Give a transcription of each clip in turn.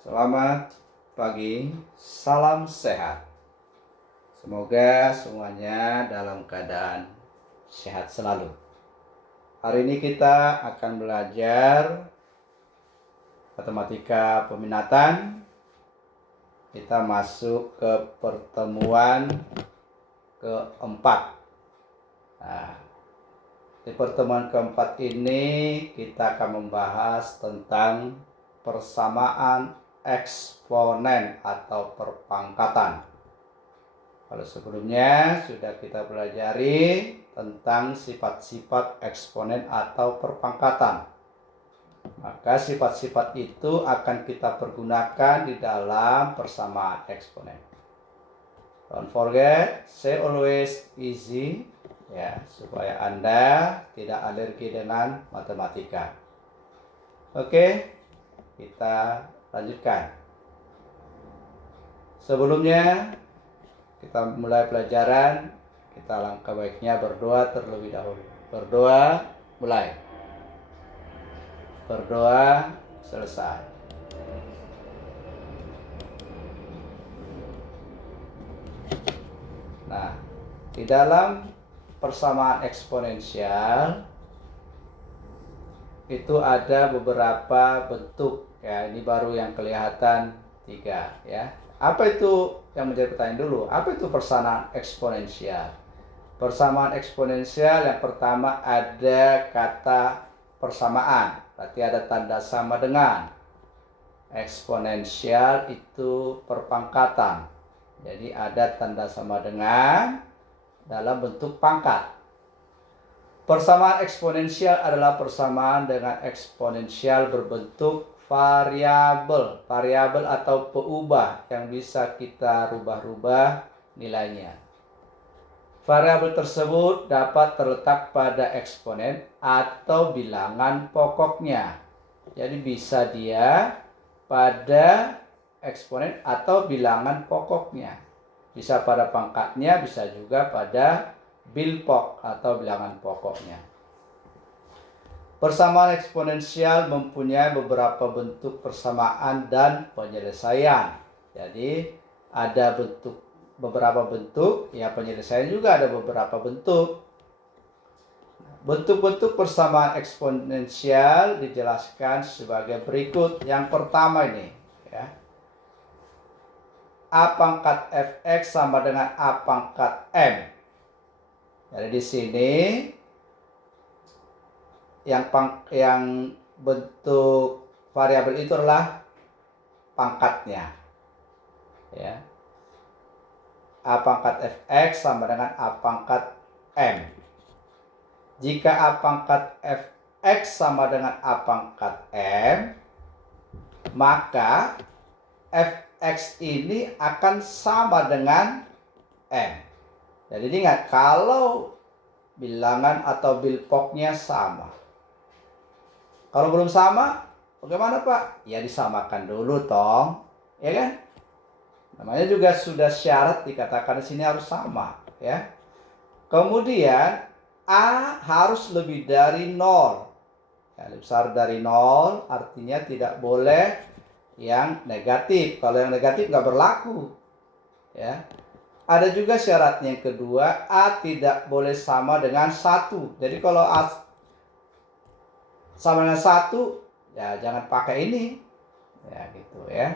Selamat pagi, salam sehat. Semoga semuanya dalam keadaan sehat selalu. Hari ini kita akan belajar matematika peminatan. Kita masuk ke pertemuan keempat. Nah, di pertemuan keempat ini kita akan membahas tentang persamaan eksponen atau perpangkatan. Kalau sebelumnya sudah kita pelajari tentang sifat-sifat eksponen atau perpangkatan, maka sifat-sifat itu akan kita pergunakan di dalam persamaan eksponen. Don't forget, say always easy, ya, supaya Anda tidak alergi dengan matematika. Oke, kita lanjutkan. Sebelumnya kita mulai pelajaran, kita langkah baiknya berdoa terlebih dahulu. Berdoa, mulai. Berdoa, selesai. Nah, di dalam persamaan eksponensial itu ada beberapa bentuk, ya. Ini baru yang kelihatan 3, ya. Apa itu yang menjadi pertanyaan dulu? Apa itu persamaan eksponensial? Persamaan eksponensial yang pertama ada kata persamaan, berarti ada tanda sama dengan. Eksponensial itu perpangkatan, jadi ada tanda sama dengan dalam bentuk pangkat. Persamaan eksponensial adalah persamaan dengan eksponensial berbentuk variabel. Variabel atau peubah yang bisa kita rubah-rubah nilainya. Variabel tersebut dapat terletak pada eksponen atau bilangan pokoknya. Jadi bisa dia pada eksponen atau bilangan pokoknya. Bisa pada pangkatnya, bisa juga pada bilpok atau bilangan pokoknya. Persamaan eksponensial mempunyai beberapa bentuk persamaan dan penyelesaian. Jadi ada beberapa bentuk, ya, penyelesaian juga ada beberapa bentuk. Bentuk-bentuk persamaan eksponensial dijelaskan sebagai berikut. Yang pertama ini, ya. A pangkat fx sama dengan A pangkat m. Jadi di sini yang bentuk variabel itu adalah pangkatnya, ya. A pangkat fx sama dengan A pangkat m. Jika A pangkat fx sama dengan A pangkat m, maka fx ini akan sama dengan m. Jadi ingat, kalau bilangan atau bilpoknya sama. Kalau belum sama, bagaimana Pak? Ya disamakan dulu toh, ya kan? Namanya juga sudah syarat dikatakan di sini harus sama, ya. Kemudian A harus lebih dari 0. Ya, lebih besar dari 0 artinya tidak boleh yang negatif. Kalau yang negatif nggak berlaku, ya. Ada juga syaratnya yang kedua, A tidak boleh sama dengan 1. Jadi kalau A sama dengan 1, ya jangan pakai ini. Ya gitu, ya.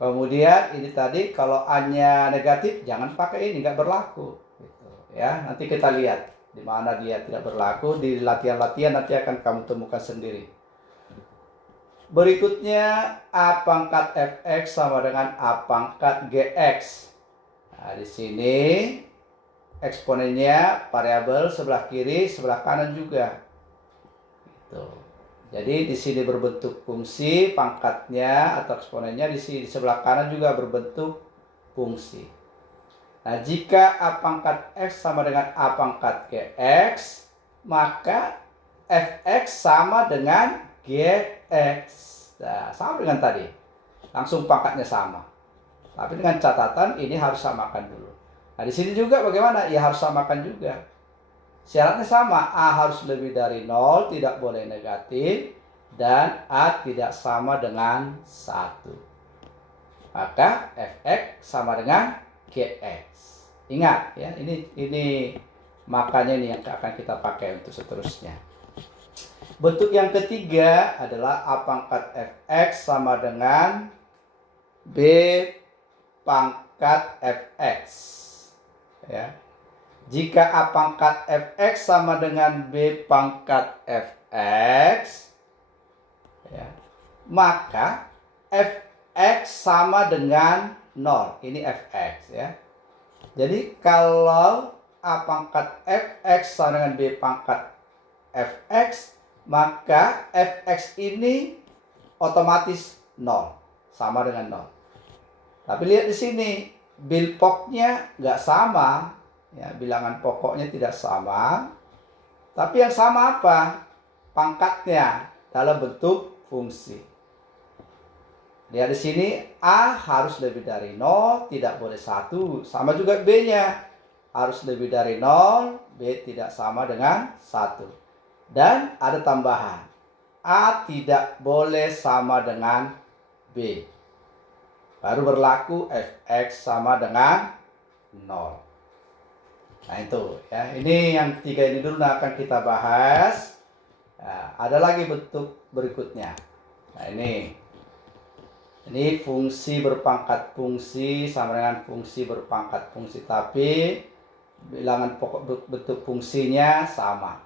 Kemudian ini tadi, kalau A-nya negatif jangan pakai ini, nggak berlaku. Gitu, ya. Nanti kita lihat di mana dia tidak berlaku. Di latihan-latihan nanti akan kamu temukan sendiri. Berikutnya, A pangkat fx sama dengan A pangkat gx. Nah, di sini eksponennya variabel sebelah kiri, sebelah kanan juga. Gitu. Jadi di sini berbentuk fungsi, pangkatnya atau eksponennya di sini di sebelah kanan juga berbentuk fungsi. Nah, jika A pangkat x sama dengan A pangkat gx, maka fx sama dengan gx. Nah, sama dengan tadi. Langsung pangkatnya sama. Tapi dengan catatan ini harus samakan dulu. Nah, di sini juga bagaimana? Ya harus samakan juga. Syaratnya sama, A harus lebih dari 0, tidak boleh negatif. dan A tidak sama dengan 1. Maka fx sama dengan gx. Ingat ya, ini makanya ini yang akan kita pakai untuk seterusnya. Bentuk yang ketiga adalah A pangkat fx sama dengan B pangkat fx. Ya. Jika A pangkat fx sama dengan B pangkat fx, ya, maka fx sama dengan 0. Ini fx ya. Jadi kalau A pangkat fx sama dengan B pangkat fx, maka fx ini otomatis 0, sama dengan 0. Tapi lihat di sini, bil pokoknya nggak sama, ya, bilangan pokoknya tidak sama. Tapi yang sama apa? Pangkatnya dalam bentuk fungsi. Lihat di sini, A harus lebih dari 0, tidak boleh 1. Sama juga B-nya. Harus lebih dari 0, B tidak sama dengan 1. Dan ada tambahan. A tidak boleh sama dengan B. Baru berlaku fx sama dengan 0. Nah itu ya. Ini yang 3 ini dulu akan kita bahas. Nah, ada lagi bentuk berikutnya. Nah ini fungsi berpangkat fungsi sama dengan fungsi berpangkat fungsi, tapi bilangan pokok bentuk fungsinya sama.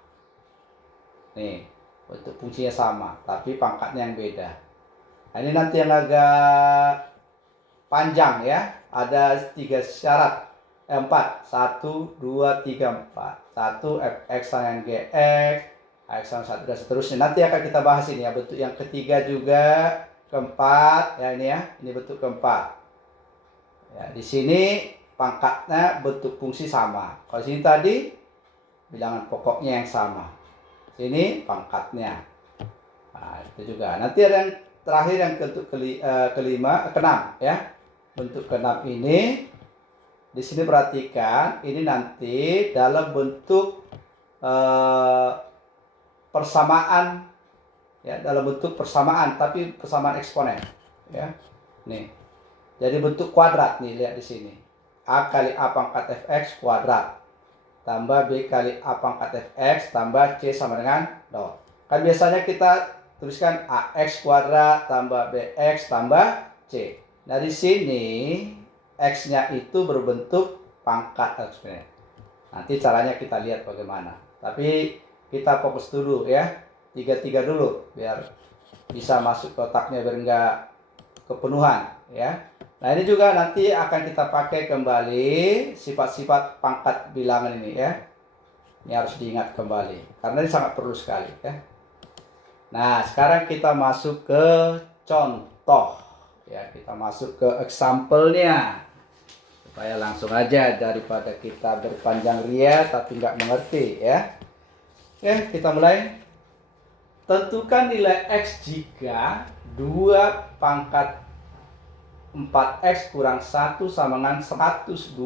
Nih, bentuk fungsinya sama, tapi pangkatnya yang beda. Nah, ini nanti yang agak panjang ya. Ada 3 syarat. 4. 1, 2, 3, 4. 1, fx sama dengan gx, x sama 1, dan seterusnya. Nanti akan kita bahas ini ya. Bentuk yang ketiga juga, keempat, ya ini ya. Ini bentuk keempat. Ya, di sini pangkatnya bentuk fungsi sama. Kalau sini tadi bilangan pokoknya yang sama. Sini pangkatnya. Nah, itu juga. Nanti ada yang terakhir yang bentuk keenam ya. Bentuk keenam ini di sini perhatikan, ini nanti dalam bentuk persamaan ya, dalam bentuk persamaan tapi persamaan eksponen ya. Nih. Jadi bentuk kuadrat nih, lihat di sini. A kali A pangkat fx kuadrat tambah B kali A pangkat fx tambah C sama dengan 0. Kan biasanya kita tuliskan AX kuadrat tambah BX tambah C. Nah di sini X-nya itu berbentuk pangkat eksponen. Nanti caranya kita lihat bagaimana. Tapi kita fokus dulu ya. 3 dulu biar bisa masuk kotaknya biar enggak kepenuhan ya. Nah ini juga nanti akan kita pakai kembali sifat-sifat pangkat bilangan ini ya. Ini harus diingat kembali karena ini sangat perlu sekali ya. Nah sekarang kita masuk ke contoh ya, kita masuk ke example-nya supaya langsung aja daripada kita berpanjang ria tapi nggak mengerti ya. Oke, kita mulai. Tentukan nilai X jika 2 pangkat 4X kurang 1 sama dengan 128.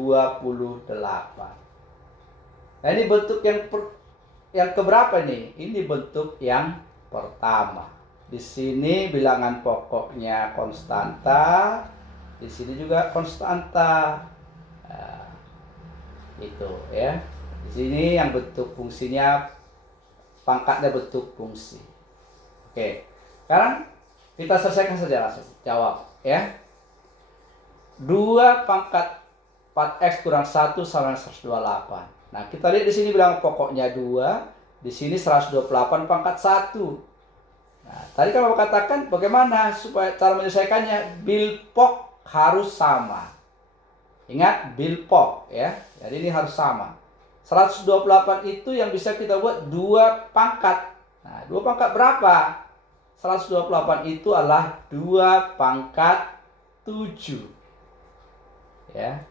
Nah ini bentuk yang keberapa nih? Ini bentuk yang pertama. Di sini bilangan pokoknya konstanta, di sini juga konstanta. Nah, itu ya. Di sini yang bentuk fungsinya pangkatnya bentuk fungsi. Oke. Sekarang kita selesaikan saja langsung. Jawab ya. 2 pangkat 4X kurang 1 sama dengan 128. Nah, kita lihat di sini bilangan pokoknya 2, di sini 128 pangkat 1. Nah, tadi kan Bapak katakan bagaimana supaya cara menyelesaikannya, bil pok harus sama. Ingat, bil pok ya. Jadi ini harus sama. 128 itu yang bisa kita buat 2 pangkat. Nah, 2 pangkat berapa? 128 itu adalah 2 pangkat 7. Ya.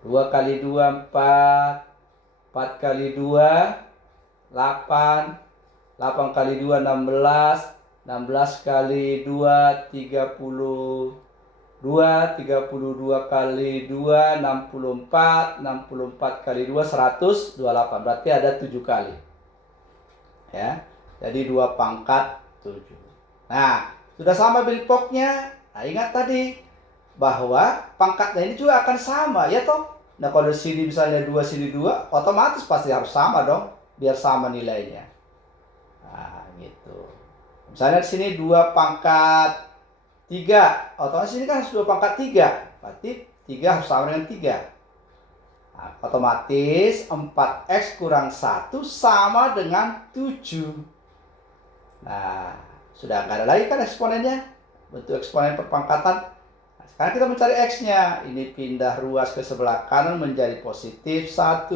2 kali 2 4, 4 kali 2 8, 8 kali 2 16, 16 kali 2 32, 32 kali 2 64, 64 kali 2 128. Berarti ada 7 kali. Ya. Jadi 2 pangkat 7. Nah, sudah sama bilpoknya. Nah, ingat tadi bahwa pangkatnya ini juga akan sama, ya toh? Nah, kalau di sini misalnya 2 sini 2, otomatis pasti harus sama dong, biar sama nilainya. Nah, gitu. Misalnya di sini 2 pangkat 3, otomatis ini kan harus 2 pangkat 3. Berarti 3 harus sama dengan 3. Nah, otomatis 4x kurang 1 sama dengan 7. Nah, sudah nggak ada lagi kan eksponennya, bentuk eksponen perpangkatan. Nah, sekarang kita mencari x-nya. Ini pindah ruas ke sebelah kanan menjadi positif 1.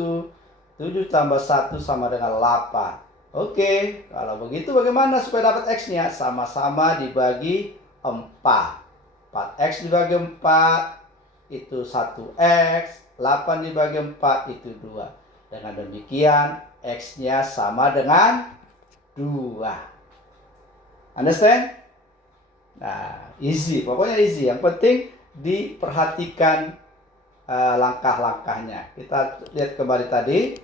7 tambah 1 sama dengan 8. Oke, kalau begitu bagaimana supaya dapat x-nya? Sama-sama dibagi 4. 4x dibagi 4 itu 1x. 8 dibagi 4 itu 2. Dengan demikian x-nya sama dengan 2. Understand? Nah, easy, pokoknya easy. Yang penting diperhatikan langkah-langkahnya. Kita lihat kembali tadi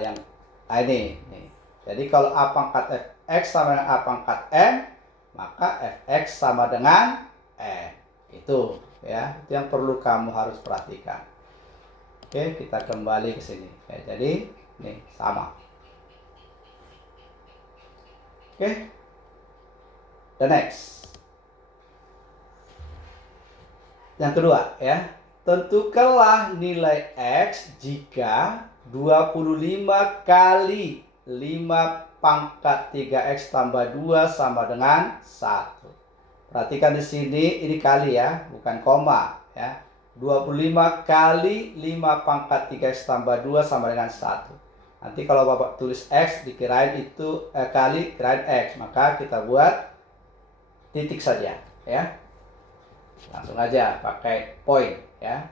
yang ini. Jadi kalau a pangkat fx sama dengan a pangkat m, maka fx sama dengan m. Itu ya, itu yang perlu kamu harus perhatikan. Oke, kita kembali ke sini. Oke, jadi nih sama. Oke. The next. Yang kedua ya, tentukanlah nilai x jika 25 kali 5 pangkat 3x tambah 2 sama dengan 1. Perhatikan di sini, ini kali ya, bukan koma ya. 25 kali 5 pangkat 3x tambah 2 sama dengan 1. Nanti kalau Bapak tulis x dikirain itu kali kirain x, maka kita buat titik saja ya. Langsung aja pakai poin ya.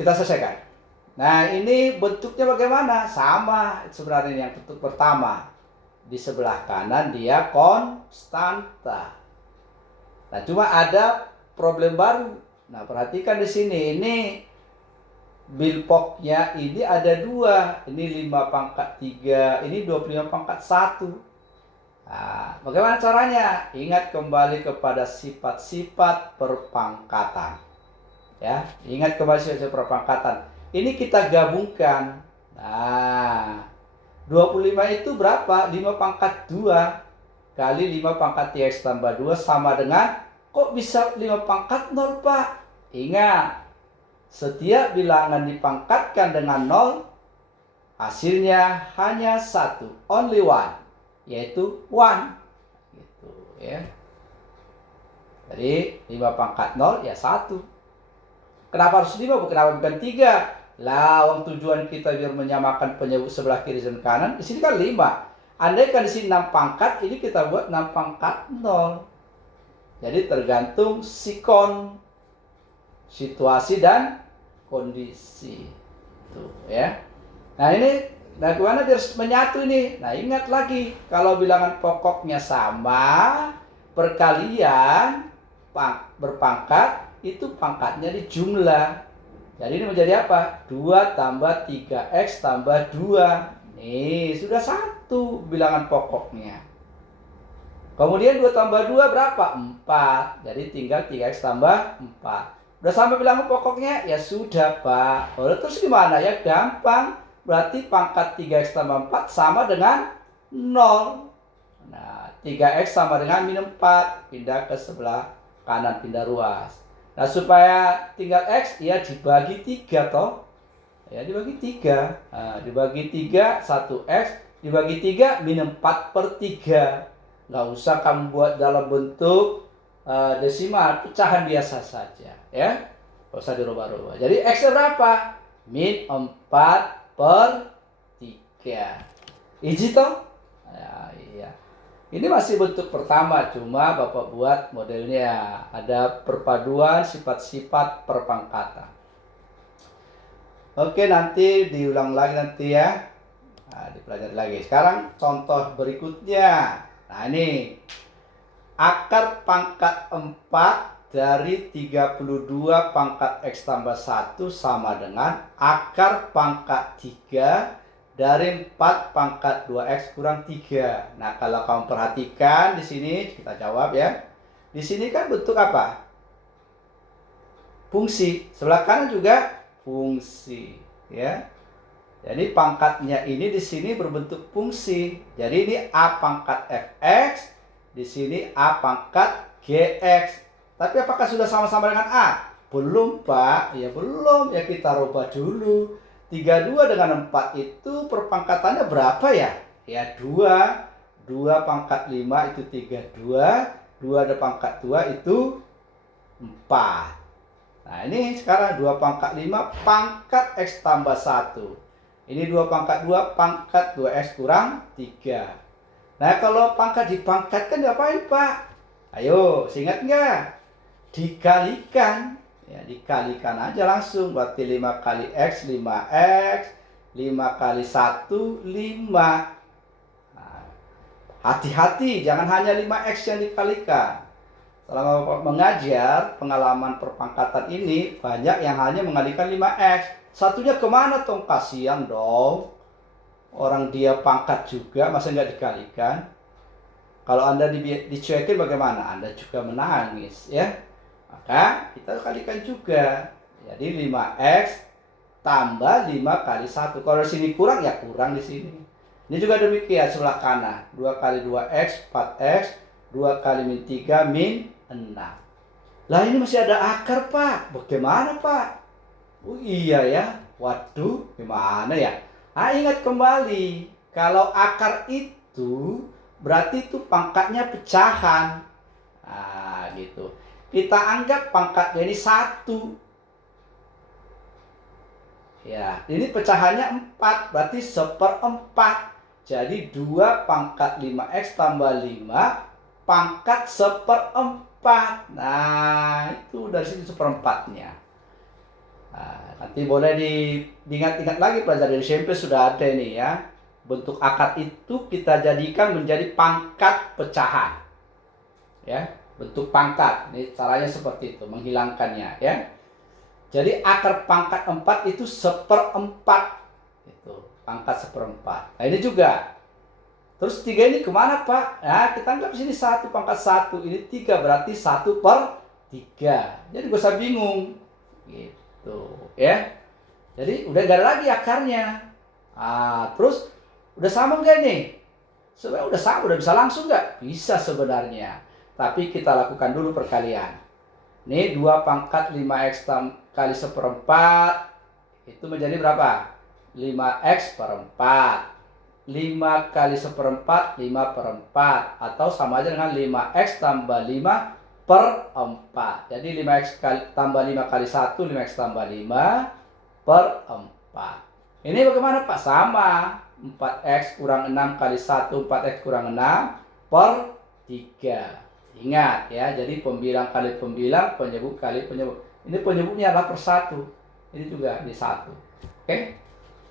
Kita selesaikan. Nah, ini bentuknya bagaimana? Sama sebenarnya yang bentuk pertama. Di sebelah kanan dia konstanta. Nah, cuma ada problem baru. Nah, perhatikan di sini. Ini bilpoknya ini ada 2. Ini 5 pangkat 3. Ini 25 pangkat 1. Nah, bagaimana caranya? Ingat kembali kepada sifat-sifat perpangkatan. Ya, ingat kembali sifat perpangkatan. Ini kita gabungkan. Nah, 25 itu berapa? 5 pangkat 2 kali 5 pangkat 3x tambah 2 sama dengan, kok bisa 5 pangkat 0, Pak? Ingat, setiap bilangan dipangkatkan dengan 0, hasilnya hanya 1, only one, yaitu 1. Gitu ya. Jadi 5 pangkat 0 ya 1. Kenapa harus 5? Kenapa bukan 3? Lah, tujuan kita biar menyamakan penyebut sebelah kiri dan kanan. Di sini kan 5. Andai kan di sini 6 pangkat, ini kita buat 6 pangkat 0. Jadi tergantung sikon, situasi dan kondisi. Tuh ya. Nah, ini bagaimana biar menyatu ini? Nah, ingat lagi kalau bilangan pokoknya sama, perkalian berpangkat itu pangkatnya di jumlah. Jadi ini menjadi apa? 2 tambah 3x tambah 2. Nih, sudah 1 bilangan pokoknya. Kemudian 2 tambah 2 berapa? 4. Jadi tinggal 3x tambah 4. Udah sampai bilangan pokoknya? Ya sudah, Pak. Oh, terus gimana ya? Gampang. Berarti pangkat 3x tambah 4 sama dengan 0. Nah, 3x sama dengan minus 4. Pindah ke sebelah kanan, pindah ruas. Nah, supaya tinggal x, ya dibagi 3 toh. Ya, dibagi 3. Nah, dibagi 3, 1x. Dibagi 3, minus 4/3. Nggak usah kamu buat dalam bentuk desimal, pecahan biasa saja. Ya, nggak usah dirubah-rubah. Jadi x berapa? Min 4/3. Easy toh? Ya, iya. Ini masih bentuk pertama, cuma Bapak buat modelnya. Ada perpaduan sifat-sifat perpangkatan. Oke, nanti diulang lagi nanti ya. Nah, dipelajari lagi. Sekarang contoh berikutnya. Nah, ini. Akar pangkat 4 dari 32 pangkat x tambah 1 sama dengan akar pangkat 3 dari 4 pangkat 2x kurang 3. Nah, kalau kamu perhatikan di sini, kita jawab ya. Di sini kan bentuk apa? Fungsi. Sebelah kanan juga fungsi, ya. Jadi pangkatnya ini di sini berbentuk fungsi. Jadi ini A pangkat fx, di sini A pangkat gx. Tapi apakah sudah sama-sama dengan A? Belum, Pak. Ya belum, ya kita rubah dulu. 32 dengan 4 itu perpangkatannya berapa ya? Ya 2. 2 pangkat 5 itu 32. 2 ada pangkat 2 itu 4. Nah ini sekarang 2 pangkat 5 pangkat X tambah 1. Ini 2 pangkat 2 pangkat 2X kurang 3. Nah kalau pangkat dipangkatkan diapain, Pak? Ayo, ingat nggak? Dikalikan. Ya, dikalikan aja langsung. Berarti 5 kali X, 5X. 5 kali 1, 5. Nah, hati-hati, jangan hanya 5X yang dikalikan. Selama Bapak mengajar, pengalaman perpangkatan ini, banyak yang hanya mengalikan 5X. Satunya kemana, Tong? Kasihan dong. Orang dia pangkat juga, masa nggak dikalikan? Kalau Anda dicuekin bagaimana? Anda juga menangis, ya. Maka kita kalikan juga. Jadi 5x tambah 5 kali 1. Kalau di sini kurang, ya kurang di sini. Ini juga demikian sebelah kanan. 2 kali 2x, 4x. 2 kali min 3, min 6. Lah ini masih ada akar, Pak. Bagaimana, Pak? Oh iya ya. Waduh, gimana ya? Ingat kembali. Kalau akar itu berarti itu pangkatnya pecahan. Nah, gitu. Kita anggap pangkatnya ini 1. Ya, ini pecahannya 4, berarti 1/4. Jadi 2 pangkat 5x tambah 5 pangkat 1/4. Nah, itu dari situ 1/4-nya. Nah, nanti boleh diingat-ingat lagi, pelajaran SMP sudah ada ini ya. Bentuk akar itu kita jadikan menjadi pangkat pecahan. Ya, bentuk pangkat. Ini caranya seperti itu, menghilangkannya ya. Jadi akar pangkat 4 itu 1/4. Itu, pangkat 1/4. Nah, ini juga. Terus 3 ini kemana, Pak? Nah, kita anggap sini 1 pangkat 1. Ini 3, berarti 1/3. Jadi gak usah bingung. Gitu, ya. Jadi udah gak ada lagi akarnya. Terus udah sama nggak nih? Sebenarnya udah sama, udah bisa langsung nggak? Bisa sebenarnya. Tapi kita lakukan dulu perkalian. Ini 2 pangkat 5x kali 1/4. Itu menjadi berapa? 5x per 4. 5 kali 1/4, 5/4. Atau sama aja dengan 5x tambah 5/4. Jadi 5x tambah 5 kali 1, 5x tambah 5/4. Ini bagaimana, Pak? Sama. 4x kurang 6 kali 1, 4x kurang 6/3. Ingat ya, jadi pembilang kali pembilang, penyebut kali penyebut. Ini penyebutnya adalah per 1. Ini juga di 1. Oke?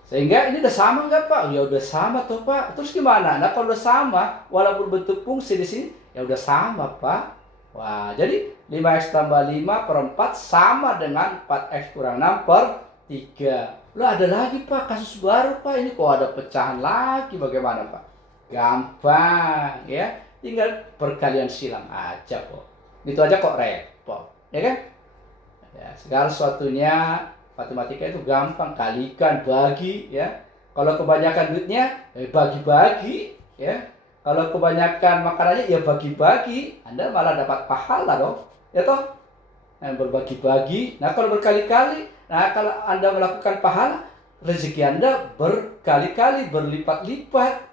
Sehingga ini udah sama nggak, Pak? Ya udah sama tuh, Pak. Terus gimana? Nah, kalau udah sama, walaupun bentuk fungsi di sini, ya udah sama, Pak. Wah, jadi 5x tambah 5/4 sama dengan 4x kurang 6/3. Loh, ada lagi, Pak, kasus baru, Pak. Ini kok ada pecahan lagi, bagaimana, Pak? Gampang, ya. Tinggal perkalian silang aja kok. Itu aja kok repot, ya kan? Ya, segala sesuatunya matematika itu gampang, kalikan, bagi, ya. Kalau kebanyakan duitnya, bagi-bagi, ya. Kalau kebanyakan makanannya, ya bagi-bagi. Anda malah dapat pahala dong, ya toh? Nah, berbagi-bagi. Nah, kalau berkali-kali, nah kalau Anda melakukan pahala, rezeki Anda berkali-kali, berlipat-lipat.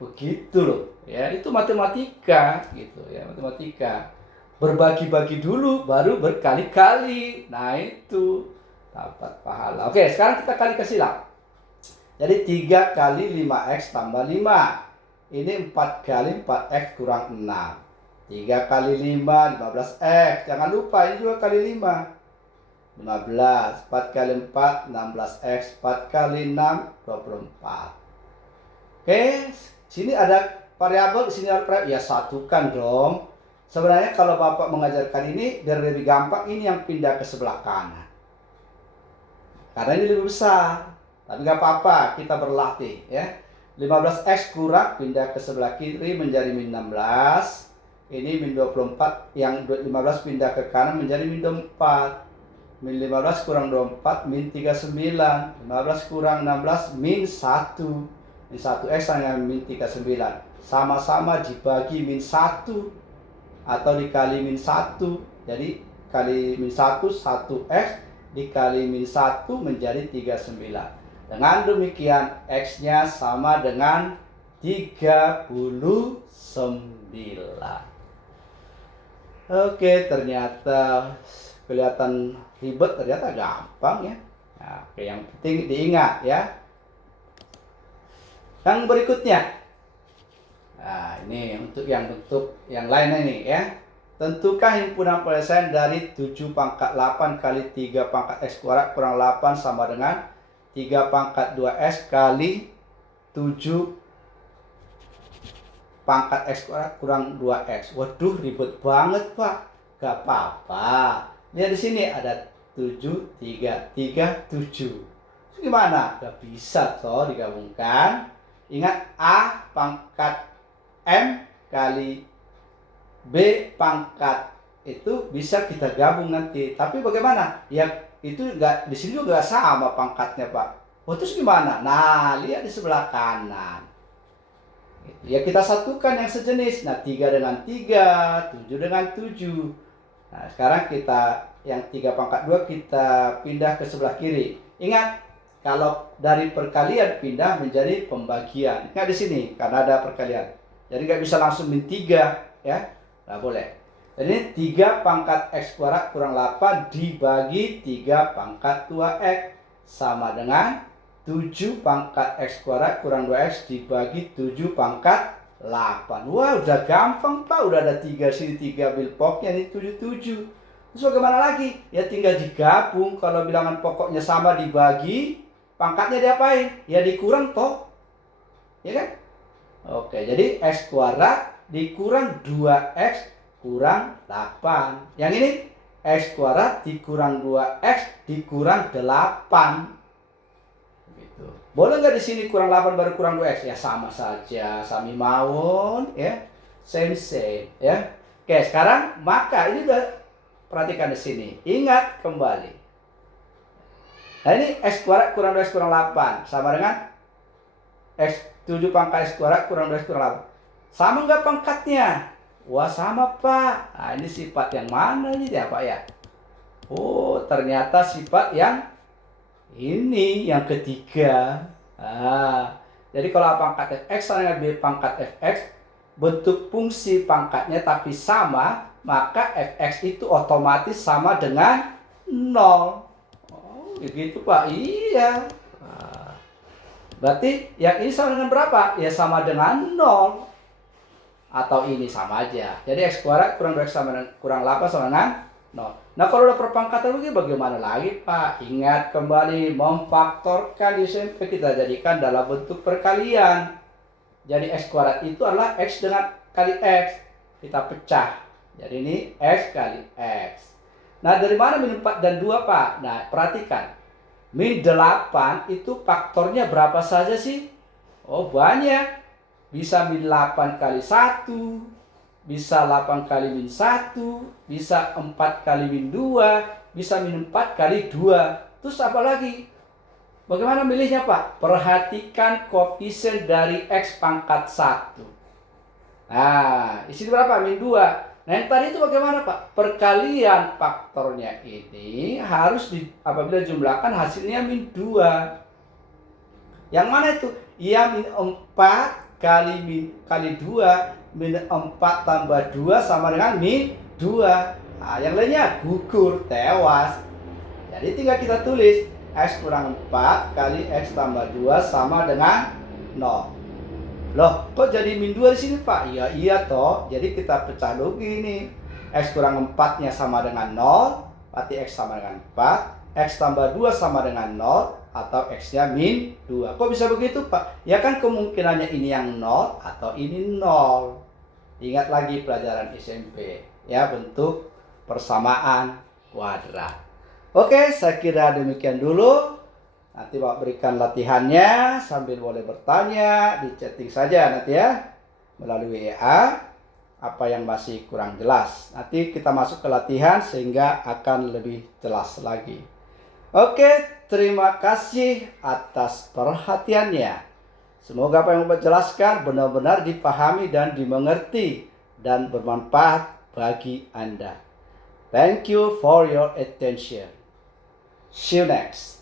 Begitu loh, ya. Itu matematika, gitu ya, matematika. Berbagi-bagi dulu, baru berkali-kali. Nah, itu dapat pahala. Oke, sekarang kita kali ke silang. Jadi 3 kali 5x tambah 5. Ini 4 kali 4x kurang 6. 3 kali 5, 15x. Jangan lupa, ini juga kali 5. 15. 4 kali 4, 16x. 4 kali 6, 24. Oke, sini ada variabel, sini ada variabel. Ya, satukan dong. Sebenarnya kalau Bapak mengajarkan ini, biar lebih gampang, ini yang pindah ke sebelah kanan. Karena ini lebih besar. Tapi nggak apa-apa, kita berlatih ya. 15x kurang, pindah ke sebelah kiri menjadi min 16. Ini min 24, yang 15 pindah ke kanan menjadi min 24. Min 15 kurang 24, min 39. 15 kurang 16, min 1. Min 1x sama min 39. Sama-sama dibagi min 1. Atau dikali min 1. Jadi kali min 1, 1x. Dikali min 1 menjadi 39. Dengan demikian X-nya sama dengan 39. Oke, ternyata kelihatan ribet, ternyata gampang ya. Nah, oke, yang penting diingat ya. Yang berikutnya. Nah, ini untuk yang bentuk yang lainnya ini ya. Tentukan himpunan penyelesaian dari 7 pangkat 8 kali 3 pangkat X kuadrat kurang 8 sama dengan 3 pangkat 2x kali 7 pangkat x kuadrat kurang 2x. Waduh, ribet banget, Pak. Gak apa-apa. Lihat di sini ada 7, 3, 3, 7. Gimana? Gak bisa toh digabungkan. Ingat, A pangkat M kali B pangkat itu bisa kita gabung nanti. Tapi bagaimana? Ya itu enggak, di sini juga sama pangkatnya, Pak. Oh, terus gimana? Nah, lihat di sebelah kanan. Ya kita satukan yang sejenis. Nah, 3 dengan 3, 7 dengan 7. Nah, sekarang kita yang 3 pangkat 2 kita pindah ke sebelah kiri. Ingat, kalau dari perkalian pindah menjadi pembagian. Ingat di sini karena ada perkalian. Jadi nggak bisa langsung min 3 ya. Nggak boleh. Jadi 3 pangkat X kuadrat kurang 8 dibagi 3 pangkat 2X sama dengan 7 pangkat X kuadrat kurang 2X dibagi 7 pangkat 8. Wah, udah gampang, Pak. Udah ada 3 sini, 3 bilpoknya ini 77. Terus bagaimana lagi? Ya tinggal digabung. Kalau bilangan pokoknya sama dibagi, pangkatnya diapain? Ya dikurang toh. Ya kan? Oke, jadi X kuadrat dikurang 2X kurang 8. Yang ini X kuadrat dikurang 2X dikurang 8. Gitu. Boleh nggak di sini kurang 8 baru kurang 2X? Ya sama saja, sami mawon ya. Same ya. Oke, sekarang maka ini udah perhatikan di sini. Ingat kembali. Nah, ini X kuadrat kurang 2X kurang 8 sama dengan X 7 pangkat X kuadrat kurang 2X kurang 8. Sama nggak pangkatnya? Wah, sama, Pak. Nah, ini sifat yang mana ini ya, Pak ya? Oh, ternyata sifat yang ini, yang ketiga. Nah, jadi kalau A pangkat fx sama dengan B pangkat fx, bentuk fungsi pangkatnya tapi sama, maka fx itu otomatis sama dengan 0. Oh, begitu, Pak. Iya. Nah, berarti yang ini sama dengan berapa? Ya sama dengan 0. Atau ini sama aja. Jadi X kuadrat kurang 2X sama dengan kurang 8 sama dengan 0. Nah, kalau udah perpangkatan begini bagaimana lagi, Pak? Ingat kembali, memfaktorkan di SMP kita jadikan dalam bentuk perkalian. Jadi X kuadrat itu adalah X dengan kali X. Kita pecah. Jadi ini X kali X. Nah, dari mana min 4 dan 2, Pak? Nah, perhatikan. Min 8 itu faktornya berapa saja sih? Oh, banyak. Bisa min 8 kali 1, bisa 8 kali min 1, bisa 4 kali min 2, bisa min 4 kali 2. Terus apa lagi? Bagaimana milihnya, Pak? Perhatikan koefisien dari X pangkat 1. Nah, isi berapa? Min 2. Nah, yang tadi itu bagaimana, Pak? Perkalian faktornya ini harus apabila jumlahkan hasilnya min 2. Yang mana itu? Ya, min 4 kali 2, min 4 tambah 2 sama dengan min 2. Nah, yang lainnya gugur, tewas. Jadi tinggal kita tulis X kurang 4 kali X tambah 2 sama dengan 0. Loh, kok jadi min 2 di sini, Pak? Iya toh. Jadi kita pecah dulu gini. X kurang 4-nya sama dengan 0, berarti X sama dengan 4. X tambah 2 sama dengan 0. Atau X-nya min 2. Kok bisa begitu, Pak? Ya kan kemungkinannya ini yang 0 atau ini 0. Ingat lagi pelajaran SMP. Ya, bentuk persamaan kuadrat. Oke, saya kira demikian dulu. Nanti Pak berikan latihannya sambil boleh bertanya, di chatting saja nanti ya melalui WA apa yang masih kurang jelas. Nanti kita masuk ke latihan sehingga akan lebih jelas lagi. Oke, terima kasih atas perhatiannya. Semoga apa yang Bapak jelaskan benar-benar dipahami dan dimengerti dan bermanfaat bagi Anda. Thank you for your attention. See you next.